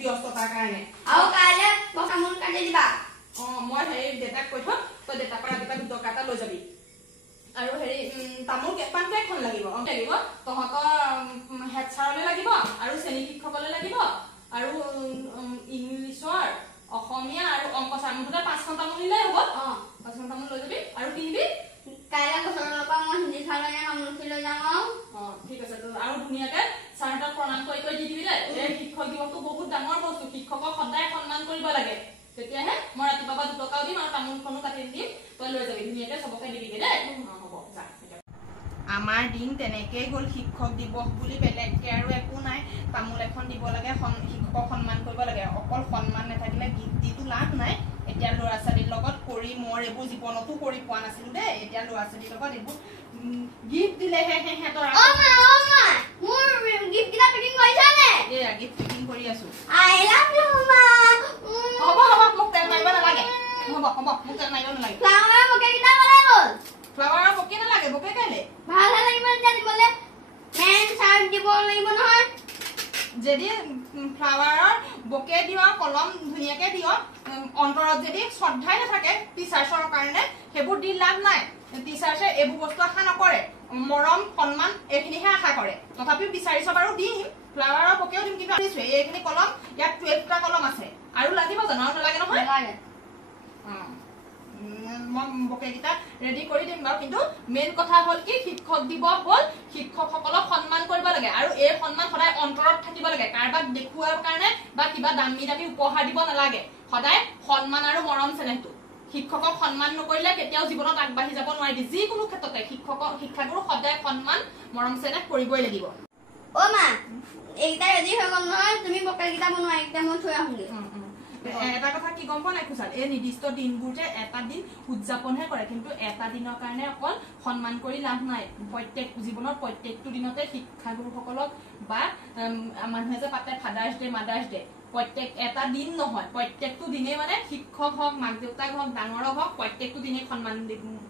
ব্যস্ততাৰ কাৰণে আৰু কাইলে তামোল কাটি দিবা মই হেৰি দেউতাক কৈ থম তই দেউতাক ৰাতিপুৱা 2 টকা এটা লৈ যাবি আৰু হেৰি তামোল কেইখন লাগিব লাগিব তহঁতৰ হেড ছাৰলৈ লাগিব আৰু শ্ৰেণী শিক্ষকলৈ লাগিব আৰু ইংলিছৰ অসমীয়া আৰু অংক ছাৰ মুঠতে 5খন তামোল নিলেই হ'ব 5খন তামোল লৈ যাবি আৰু কিনিবি কাইলে বছৰৰ পৰা মই হিন্দী ছাৰলৈ তামোলখিনি লৈ যাম ঠিক আছে আৰু ধুনীয়াকে ছাৰহঁতক প্ৰণাম কৰি দি দিবি দেই এই শিক্ষক দিৱসটো বহুত ডাঙৰ বস্তু শিক্ষকক সদায় সন্মান কৰিব লাগে তেতিয়াহে মই ৰাতিপুৱা 2 টকাও দিম আৰু তামোলখনো কাটি দিম তই লৈ যাবি ধুনীয়াকে চবকে দিবিগে দেই হ'ব যা আমাৰ দিন তেনেকেই গ'ল শিক্ষক দিৱস বুলি বেলেগকে আৰু একো নাই তামোল এখন দিব লাগে শিক্ষকক সন্মান কৰিব লাগে অকল সন্মান নাথাকিলে গীত দিটো লাভ নাই এতিয়া ল'ৰা ছোৱালীৰ লগত কৰি মোৰ এইবোৰ জীৱনতো কৰি পোৱা নাছিলো দেই এতিয়া ল'ৰা ছোৱালীৰ লগত এইবোৰ গীত দিলেহে সিহঁতৰ মোৰ গিফ্ট দিলা পেকিং কৰিছানে এয়া গীত পেকিং কৰি আছো আই লাভ ইউ মা হ'ব মোক তেল মাৰিব নালাগে হ'ব মোক তেল মাৰিব নালাগে ফ্লাৱাৰ বকে কিটা বলে গ'ল ফ্লাৱাৰৰ বকে নালাগে বকে কেলে ভাল লাগিব এতিয়া দিবলে মেন চাৰ্ট দিব লাগিব নহয় যদি ফ্লাৱাৰৰ বকে দিও কলম ধুনীয়াকে দিও অন্তৰত যদি শ্ৰদ্ধাই নাথাকে টিচাৰ্ছৰ কাৰণে সেইবোৰ দি লাভ নাই টিচাৰ্ছে এইবোৰ বস্তু আশা নকৰে মৰম সন্মান এইখিনিহে আশা কৰে তথাপিও বিচাৰিছ বাৰু দিম ফ্লাৱাৰৰ বকেও দিম কিন্তু এইখিনি কলম ইয়াত 12টা কলম আছে আৰু লাগিব জানো আৰু নালাগে নহয় নালাগে মই বকেকেইটা ৰেডি কৰি দিম বাৰু কিন্তু মেইন কথা হ'ল কি শিক্ষক দিৱস হ'ল শিক্ষকসকলক সন্মান কৰিব লাগে আৰু এই সন্মান সদায় অন্তৰত থাকিব লাগে কাৰোবাক দেখুৱাৰ কাৰণে বা কিবা দামী উপহাৰ দিব নালাগে সদায় সন্মান আৰু মৰম চেনেহটো শিক্ষকক সন্মান নকৰিলে কেতিয়াও জীৱনত আগবাঢ়ি যাব নোৱাৰিবি যিকোনো ক্ষেত্ৰতে শিক্ষাগুৰু সদায় সন্মান মৰম চেনেহ কৰিবই লাগিব মা এইকেইটা ৰেডি হৈ গ'ল নহয় তুমি বকেকেইটা বনোৱা এইকেইটা মই থৈ আহোঁগে এটা কথা কি গম পোৱা নাই খুচাল এই নিৰ্দিষ্ট দিনবোৰ যে এটা দিন উদযাপনহে কৰে কিন্তু এটা দিনৰ কাৰণে অকল সন্মান কৰি লাভ নাই প্ৰত্যেক জীৱনত প্ৰত্যেকটো দিনতে শিক্ষাগুৰুসকলক বা মানুহে যে পাতে ফাদাৰ্ছ ডে মাদাৰ্ছ ডে প্ৰত্যেক এটা দিন নহয় প্ৰত্যেকটো দিনে মানে শিক্ষক হওক মাক দেউতাক হওক ডাঙৰক হওক প্ৰত্যেকটো দিনে সন্মান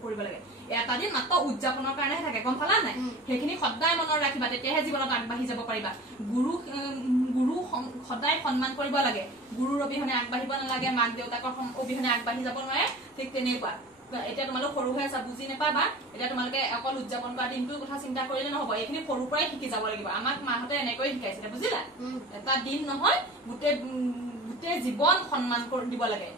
কৰিব লাগে এটা দিন মাত্ৰ উদযাপনৰ কাৰণেহে থাকে গম পালা নাই সেইখিনি সদায় মনত ৰাখিবা তেতিয়াহে জীৱনত আগবাঢ়ি যাব পাৰিবা গুৰু সদায় সন্মান কৰিব লাগে গুৰুৰ অবিহনে আগবাঢ়িব নালাগে মাক দেউতাকৰ অবিহনে আগবাঢ়ি যাব নোৱাৰে ঠিক তেনেকুৱা এতিয়া তোমালোক সৰু হৈ আছা বুজি নাপাবা এতিয়া তোমালোকে অকল উদযাপন কৰা দিনটোৰ কথা চিন্তা কৰিলে নহব এইখিনি সৰুৰ পৰাই শিকি যাব লাগিব আমাক মাহঁতে এনেকৈ শিকাইছিলে বুজিলা এটা দিন নহয় গোটেই জীৱন সন্মান দিব লাগে